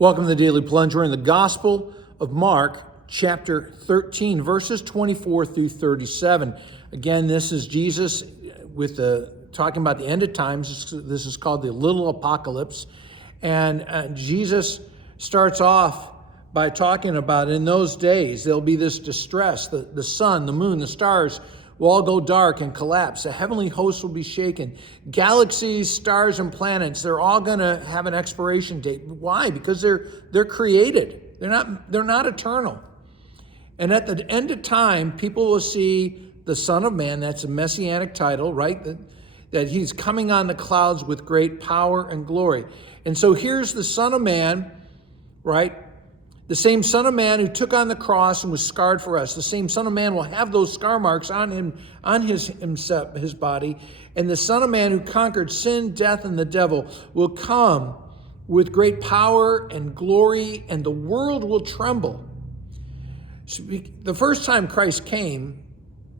Welcome to the Daily Plunge. We're in the Gospel of Mark, chapter 13, verses 24 through 37. Again, this is Jesus talking about the end of times. This is called the Little Apocalypse. And Jesus starts off by talking about in those days, there'll be this distress. The sun, the moon, the stars will all go dark and collapse. The heavenly hosts will be shaken. Galaxies, stars, and planets, they're all going to have an expiration date. Why? Because they're created. They're not eternal. And at the end of time, people will see the Son of Man. That's a messianic title, right? That he's coming on the clouds with great power and glory. And so here's the Son of Man, right? The same Son of Man who took on the cross and was scarred for us. The same Son of Man will have those scar marks on him, on his body. And the Son of Man who conquered sin, death, and the devil will come with great power and glory, and the world will tremble. The first time Christ came,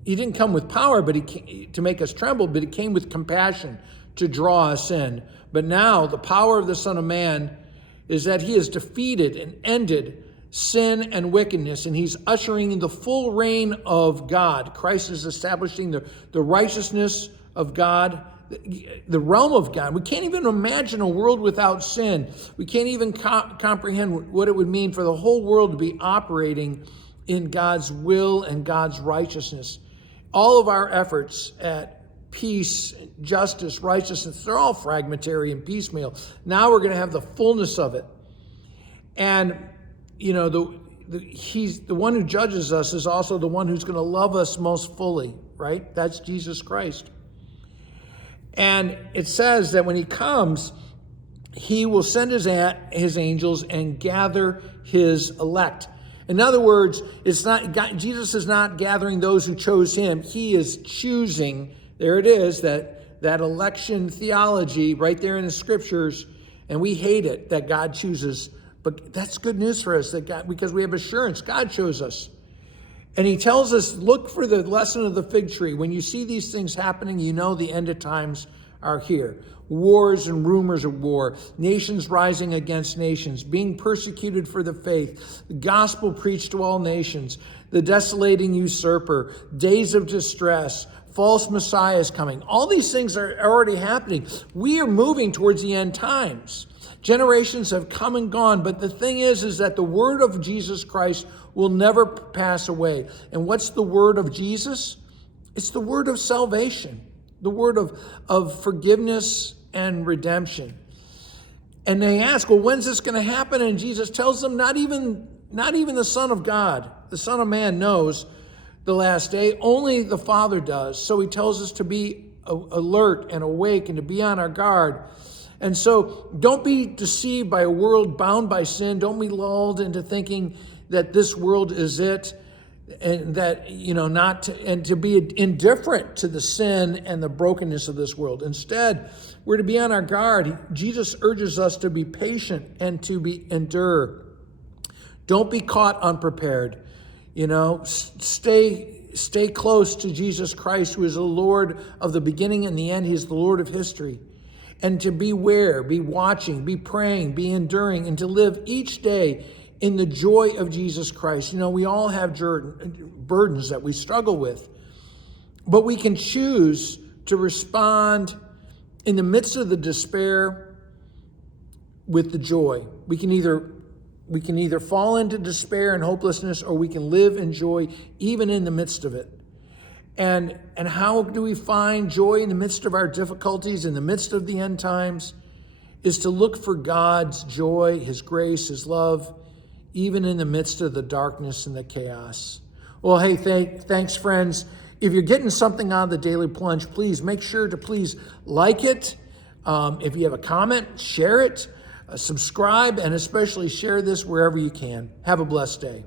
he didn't come with power to make us tremble, but he came with compassion to draw us in. But now the power of the Son of Man is that he has defeated and ended sin and wickedness, and he's ushering in the full reign of God. Christ is establishing the righteousness of God, the realm of God. We can't even imagine a world without sin. We can't even comprehend what it would mean for the whole world to be operating in God's will and God's righteousness. All of our efforts at peace, justice, righteousness, they're all fragmentary and piecemeal. Now we're going to have the fullness of it. And, you know, he's the one who judges us is also the one who's going to love us most fully, right? That's Jesus Christ. And it says that when he comes, he will send his angels and gather his elect. In other words, Jesus is not gathering those who chose him. He is choosing. There it is, that election theology right there in the scriptures, and we hate it that God chooses. But that's good news for us because we have assurance. God chose us. And he tells us, look for the lesson of the fig tree. When you see these things happening, you know the end of times are here. Wars and rumors of war, nations rising against nations, being persecuted for the faith, the gospel preached to all nations, the desolating usurper, days of distress, false messiahs coming. All these things are already happening. We are moving towards the end times. Generations have come and gone, but the thing is that the word of Jesus Christ will never pass away. And what's the word of Jesus? It's the word of salvation, the word of forgiveness and redemption. And they ask, well, when's this going to happen? And Jesus tells them, not even the Son of God, the Son of Man knows the last day. Only the Father does. So he tells us to be alert and awake and to be on our guard. And so don't be deceived by a world bound by sin. Don't be lulled into thinking that this world is it, and that, to be indifferent to the sin and the brokenness of this world. Instead, we're to be on our guard. Jesus urges us to be patient and to endure. Don't be caught unprepared. Stay close to Jesus Christ, who is the Lord of the beginning and the end. He is the Lord of history. And to beware, be watching, be praying, be enduring, and to live each day in the joy of Jesus Christ. We all have burdens that we struggle with, but we can choose to respond in the midst of the despair with the joy. We can either fall into despair and hopelessness, or we can live in joy even in the midst of it. And how do we find joy in the midst of our difficulties, in the midst of the end times? Is to look for God's joy, his grace, his love, even in the midst of the darkness and the chaos. Well, hey, thanks, friends. If you're getting something out of the Daily Plunge, please make sure to please like it. If you have a comment, share it, subscribe, and especially share this wherever you can. Have a blessed day.